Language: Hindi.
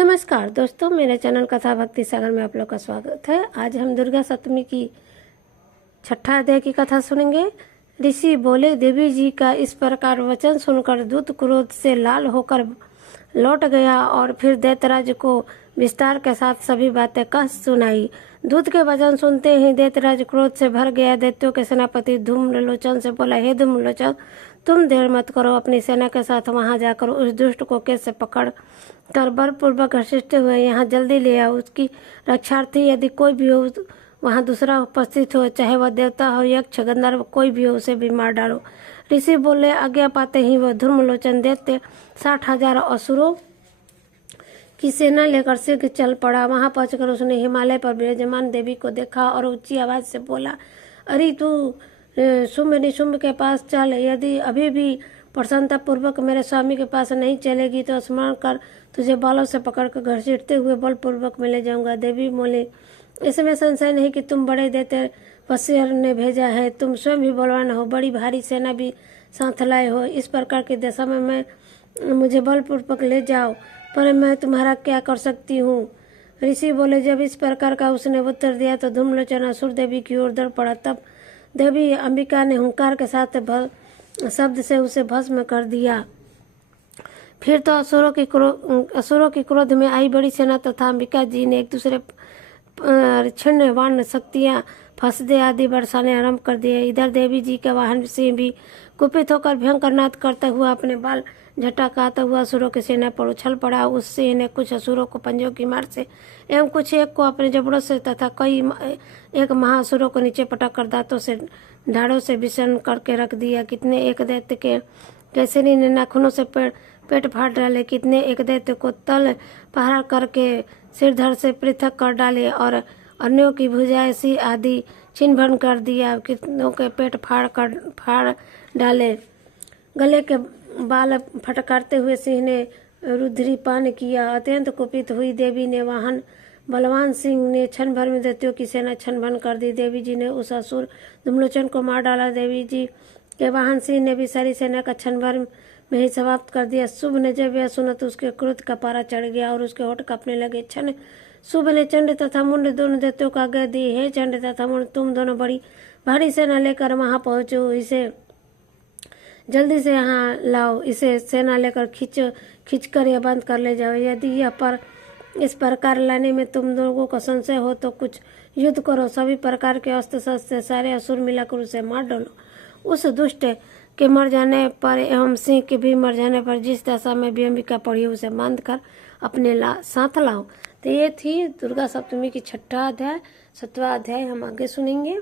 नमस्कार दोस्तों, मेरे चैनल कथा भक्ति सागर में आप लोग का स्वागत है। आज हम दुर्गा सप्तमी की छठा अध्याय की कथा सुनेंगे। ऋषि बोले, देवी जी का इस प्रकार वचन सुनकर दूत क्रोध से लाल होकर लौट गया और फिर दैत्यराज को विस्तार के साथ सभी बातें कह सुनाई। दूत के वचन सुनते ही दैत्यराज क्रोध से भर गया। दैत्यों के सेनापति धूम्रलोचन से बोला, हे धूम्रलोचन, तुम देर मत करो, अपनी सेना के साथ वहां जाकर उस दुष्ट को कैसे पकड़ कर बलपूर्वक घसीटते हुए यहाँ जल्दी ले आओ। उसकी रक्षार्थी यदि कोई भी हो वहाँ दूसरा उपस्थित हो, चाहे वह देवता हो, यक्ष, गंधर्व, कोई भी हो, उसे भी मार डालो। ऋषि बोले, आज्ञा पाते ही वह धूम्रलोचन दैत्य 60,000 असुरों की सेना लेकर शीघ्र चल पड़ा। वहां पहुंचकर उसने हिमालय पर विराजमान देवी को देखा और ऊंची आवाज से बोला, अरे तू शुंभ निशुंभ के पास चल। यदि अभी भी प्रसन्नता पूर्वक मेरे स्वामी के पास नहीं चलेगी तो स्मरण कर, तुझे बालों से पकड़कर घसीटते हुए बलपूर्वक में ले जाऊंगा। देवी बोले, इसमें संशय नहीं कि तुम बड़े दैत्य वशिष्ठ ने भेजा है। तुम स्वयं भी बलवान हो, बड़ी भारी सेना भी साथ लाए हो। इस प्रकार की दशा में मैं मुझे बलपूर्वक ले जाओ, पर मैं तुम्हारा क्या कर सकती हूँ। ऋषि बोले, जब इस प्रकार का उसने उत्तर दिया तो धूम्रलोचन असुर देवी की ओर दौड़ पड़ा। तब देवी अंबिका ने हुंकार के साथ शब्द से उसे भस्म कर दिया। फिर तो असुरों की क्रोध में आई बड़ी सेना तथा अंबिका जी ने एक दूसरे छिन्न वाण शक्तियां, फसदे आदि बरसाने आरंभ कर दिए। इधर देवी जी के वाहन सिंह भी कुपित होकर भयंकर नाद करता हुआ अपने बाल झटकाता हुआ असुरों की सेना पर उछल पड़ा। उस सिंह ने कुछ असुरों को पंजों की मार से एवं कुछ एक को अपने जबड़ों से तथा कई एक महासुरों को नीचे पटक कर दांतों से ढाड़ों से विषण करके रख दिया। कितने एक दैत्य के केसरी ने नाखूनों से पेट फाड़ डाले, कितने एक दैत्य को तल पहाड़ करके सिर धड़ से पृथक कर डाले और अन्यों की भुजाएं सी आदि छिन्न भिन्न कर दिया। कितनों के पेट फाड़ डाले। गले के बाल फटकारते हुए सिंह ने रुधिरपान किया। अत्यंत कुपित हुई देवी ने वाहन बलवान सिंह ने क्षण भर में दैत्यों की सेना छन्न भिन्न कर दी। देवी जी ने उस असुर धूम्रलोचन को मार डाला। देवी जी के वाहन सिंह ने भी सारी सेना का क्षण भर में ही समाप्त कर दिया। शुभ ने जब यह सुना तो उसके क्रोध का पारा चढ़ गया और उसके होठ कांपने लगे। क्षण शुभ ने चंड तथा मुंड दोनों दैत्यों को आज्ञा दी, हे चंड तथा मुंड, तुम दोनों बड़ी भारी सेना लेकर वहां पहुंचो। इसे जल्दी से यहाँ लाओ। इसे सेना लेकर खींच कर यह बंद कर ले जाओ। यदि यह पर इस प्रकार लाने में तुम लोगों को संशय हो तो कुछ युद्ध करो। सभी प्रकार के अस्त्र शस्त्र सारे असुर मिलाकर उसे मार डालो। उस दुष्ट के मर जाने पर एवं सिंह के भी मर जाने पर जिस दशा में भी अंबिका पड़ी उसे बांध कर अपने साथ लाओ। तो ये थी दुर्गा सप्तमी की छठा अध्याय। 7वां अध्याय हम आगे सुनेंगे।